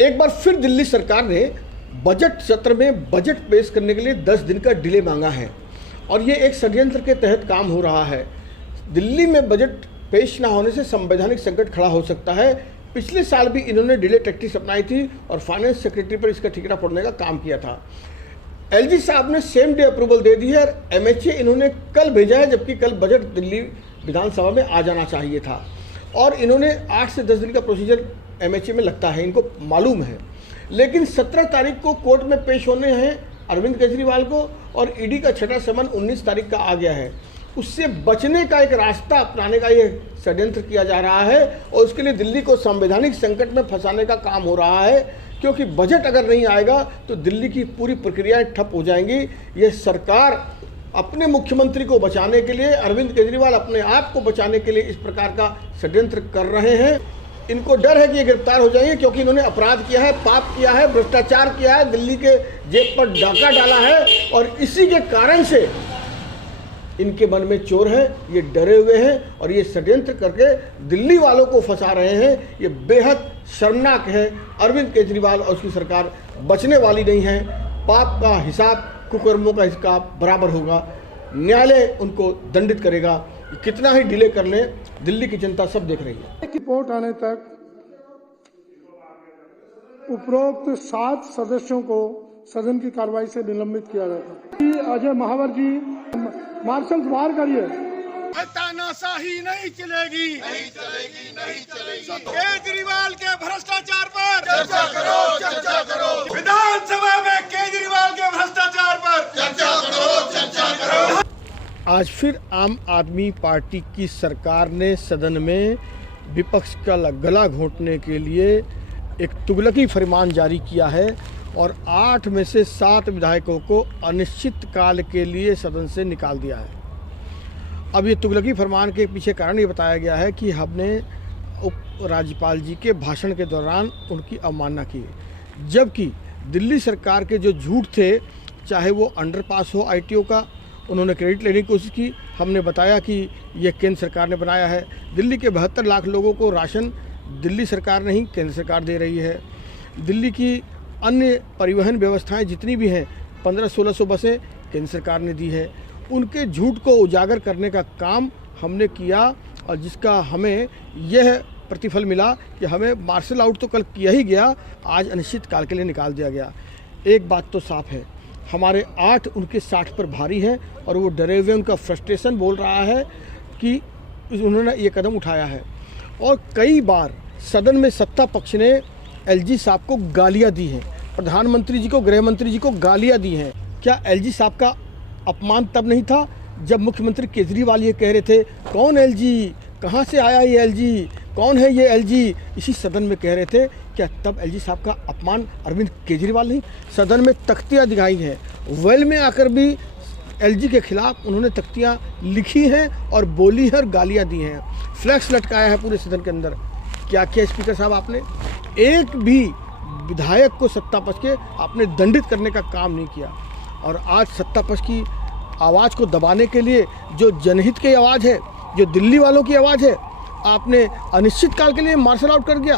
एक बार फिर दिल्ली सरकार ने बजट सत्र में बजट पेश करने के लिए 10 दिन का डिले मांगा है और ये एक षड्यंत्र के तहत काम हो रहा है। दिल्ली में बजट पेश न होने से संवैधानिक संकट खड़ा हो सकता है। पिछले साल भी इन्होंने डिले टैक्टिक्स अपनाई थी और फाइनेंस सेक्रेटरी पर इसका ठिकाना पड़ने का काम किया था। एलजी साहब ने सेम डे अप्रूवल दे दी है और एमएचए इन्होंने कल भेजा है, जबकि कल बजट दिल्ली विधानसभा में आ जाना चाहिए था और इन्होंने 8 से 10 दिन का प्रोसीजर एमएचए में लगता है, इनको मालूम है। लेकिन 17 तारीख को कोर्ट में पेश होने हैं अरविंद केजरीवाल को और ईडी का छठा समन 19 तारीख का आ गया है। उससे बचने का एक रास्ता अपनाने का ये षड्यंत्र किया जा रहा है और उसके लिए दिल्ली को संवैधानिक संकट में फंसाने का काम हो रहा है, क्योंकि बजट अगर नहीं आएगा तो दिल्ली की पूरी प्रक्रियाएं ठप हो जाएंगी। ये सरकार अपने मुख्यमंत्री को बचाने के लिए, अरविंद केजरीवाल अपने आप को बचाने के लिए इस प्रकार का षड्यंत्र कर रहे हैं। इनको डर है कि ये गिरफ्तार हो जाएंगे, क्योंकि इन्होंने अपराध किया है, पाप किया है, भ्रष्टाचार किया है, दिल्ली के जेब पर डाका डाला है और इसी के कारण से इनके मन में चोर है, ये डरे हुए हैं और ये षड्यंत्र करके दिल्ली वालों को फंसा रहे हैं। ये बेहद शर्मनाक है। अरविंद केजरीवाल और उसकी सरकार बचने वाली नहीं है। पाप का हिसाब, कुकर्मों का हिसाब बराबर होगा। न्यायालय उनको दंडित करेगा। कितना ही डिले कर ले, दिल्ली की जनता सब देख रही है। रिपोर्ट आने तक उपरोक्त 7 सदस्यों को सदन की कार्रवाई से निलंबित किया जाता। अजय महावर जी, मार्शल बाहर करिए। तानाशाही नहीं चलेगी, नहीं चलेगी, नहीं चलेगी। केजरीवाल के भ्रष्टाचार पर चर्चा करो, चर्चा करो। विधानसभा में केजरीवाल के भ्रष्टाचार पर चर्चा करो, चर्चा करो। आज फिर आम आदमी पार्टी की सरकार ने सदन में विपक्ष का गला घोंटने के लिए एक तुगलकी फरमान जारी किया है और 8 में से 7 विधायकों को अनिश्चित काल के लिए सदन से निकाल दिया है। अब ये तुगलकी फरमान के पीछे कारण ये बताया गया है कि हमने उप राज्यपाल जी के भाषण के दौरान उनकी अवमानना की, जबकि दिल्ली सरकार के जो झूठ थे, चाहे वो अंडरपास हो आईटीओ का, उन्होंने क्रेडिट लेने की कोशिश की। हमने बताया कि ये केंद्र सरकार ने बनाया है। दिल्ली के 72 लाख लोगों को राशन दिल्ली सरकार नहीं केंद्र सरकार दे रही है। दिल्ली की अन्य परिवहन व्यवस्थाएं जितनी भी हैं, 1500-1600 बसें केंद्र सरकार ने दी है। उनके झूठ को उजागर करने का काम हमने किया और जिसका हमें यह प्रतिफल मिला कि हमें मार्शल आउट तो कल किया ही गया, आज अनिश्चित काल के लिए निकाल दिया गया। एक बात तो साफ है, हमारे 8 उनके 60 पर भारी हैं और वो डरे हुए, उनका फ्रस्ट्रेशन बोल रहा है कि उन्होंने ये कदम उठाया है। और कई बार सदन में सत्ता पक्ष ने एलजी साहब को गालियां दी हैं, प्रधानमंत्री जी को, गृह मंत्री जी को गालियां दी हैं। क्या एलजी साहब का अपमान तब नहीं था जब मुख्यमंत्री केजरीवाल ये कह रहे थे, कौन एलजी, कहाँ से आया ये एलजी, कौन है ये एलजी, इसी सदन में कह रहे थे? क्या तब एलजी साहब का अपमान अरविंद केजरीवाल नहीं? सदन में तख्तियाँ दिखाई हैं, वेल में आकर भी एलजी के खिलाफ उन्होंने तख्तियाँ लिखी हैं और बोली है और गालियाँ दी हैं, फ्लैक्स लटकाया है पूरे सदन के अंदर। क्या किया स्पीकर साहब आपने? एक भी विधायक को सत्ता पक्ष के आपने दंडित करने का काम नहीं किया। और आज सत्ता पक्ष की आवाज़ को दबाने के लिए जो जनहित की आवाज़ है, जो दिल्ली वालों की आवाज़ है, आपने अनिश्चित काल के लिए मार्शल आउट कर दिया।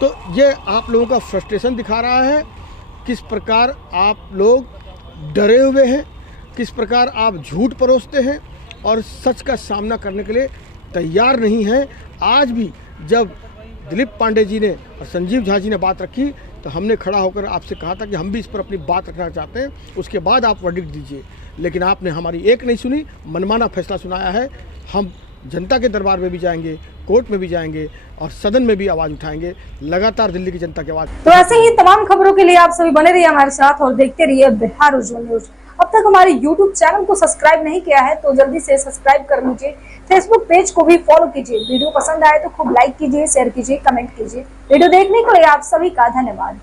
तो ये आप लोगों का फ्रस्ट्रेशन दिखा रहा है, किस प्रकार आप लोग डरे हुए हैं, किस प्रकार आप झूठ परोसते हैं और सच का सामना करने के लिए तैयार नहीं हैं। आज भी जब दिलीप पांडे जी ने और संजीव झा जी ने बात रखी तो हमने खड़ा होकर आपसे कहा था कि हम भी इस पर अपनी बात रखना चाहते हैं, उसके बाद आप वर्डिक्ट दीजिए। लेकिन आपने हमारी एक नहीं सुनी, मनमाना फैसला सुनाया है। हम जनता के दरबार में भी जाएंगे, कोर्ट में भी जाएंगे और सदन में भी आवाज़ उठाएंगे, लगातार दिल्ली की जनता की आवाज़। तो ऐसे ही तमाम खबरों के लिए आप सभी बने रहिए हमारे साथ और देखते रहिए बिहार उज्जवल न्यूज। अब तक हमारे YouTube चैनल को सब्सक्राइब नहीं किया है तो जल्दी से सब्सक्राइब कर लीजिए। फेसबुक पेज को भी फॉलो कीजिए। वीडियो पसंद आए तो खूब लाइक कीजिए, शेयर कीजिए, कमेंट कीजिए। वीडियो देखने के लिए आप सभी का धन्यवाद।